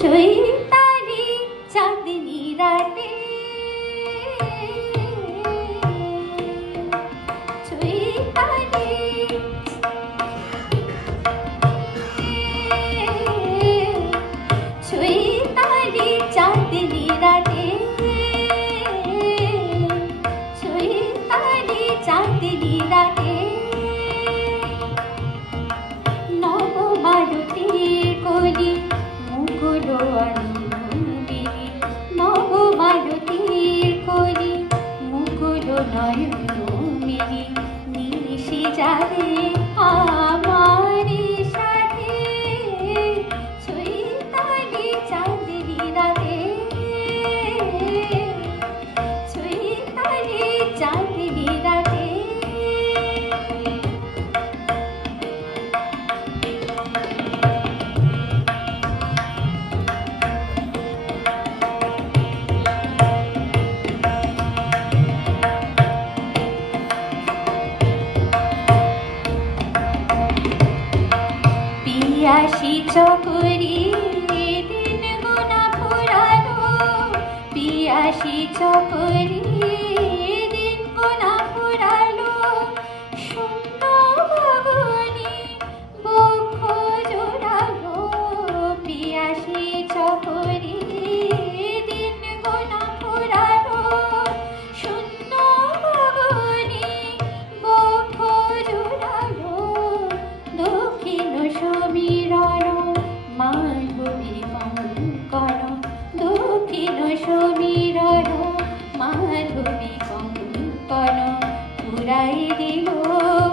চৈতালি চাঁদনি রাতে, চৈতালি চৈতালি চাঁদনি রাতে, চৈতালি চাঁদনি রাতে, নবমালতীর কলি মুকুল আনন্দে, নবমালতীর কলি মুকুল নয়ন মেলি, নিশি যাবে আমার সাথে, চৈতালি চাঁদনি রাতে, চৈতালি চাঁদনি রাতে। পিয়াসী চকরি দিন গোনা ফুরালো, পিয়াসী চকরি দিন গোনা ফুরালো, শূন্য গগনে বক্ষ জোড়ালো, পিয়াসী চকরি দিন গোনা ফুরালো, শূন্য গগনে বক্ষ জোড়ালো, দক্ষিণ সমীরণ মাধবী কঙ্কণ, দক্ষিণ সমীরণ মাধবী কঙ্কণ, পুরাই দিল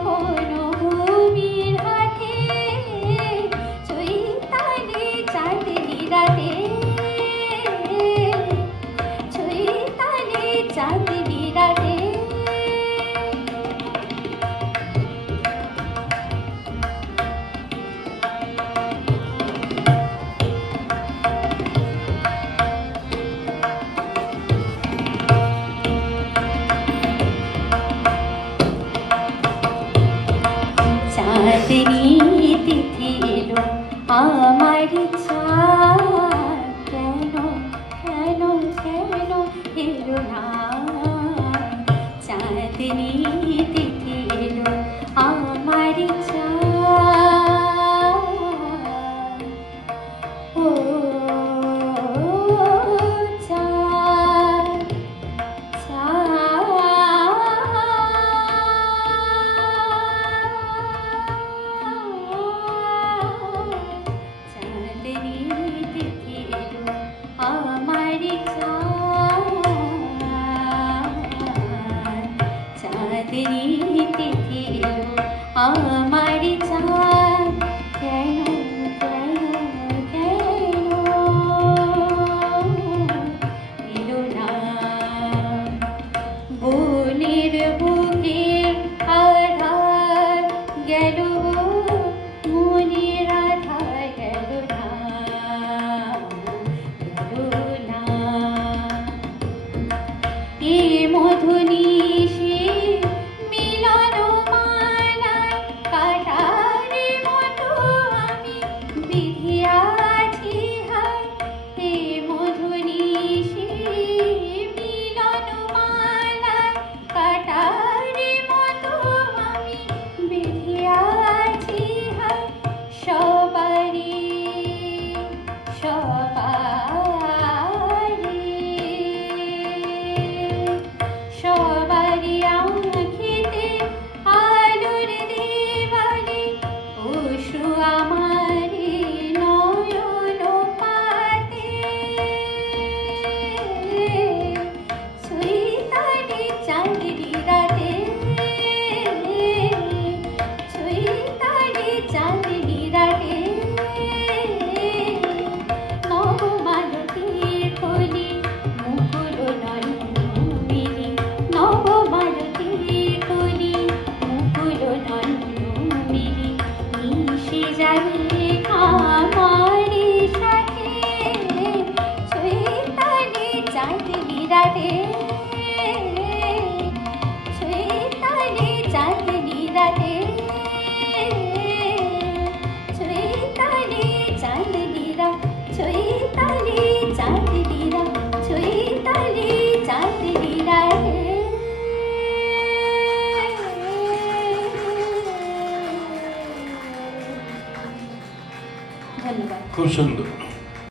বনভূমির হাতে, চৈতালি চাঁদনি রাতে, চৈতালি চাঁদনি রাতে। চাঁদনি তিথি এলো আমার চাঁদ, কেন কেন কেন এলো না, চাঁদনি তিথি এলো আমার চাঁদ, ও চাঁদ, চাঁদনি তিথি এলো আমার চাঁদ, চাঁদনি তিথি এলো আমার চাঁদ, কেন কেন কেন এলো না, বনের বুকের আধার গেল, মনের আধার গেল না, গেল না, এ মধুনিশি মিলন মালায় কাটার মতো আমি বিধিয়াছি হায়, এ মধুনিশি মিলন মালায় কাটার মতো আমি বিধিয়াছি হায়, সবারই সবারই খুব সুন্দর।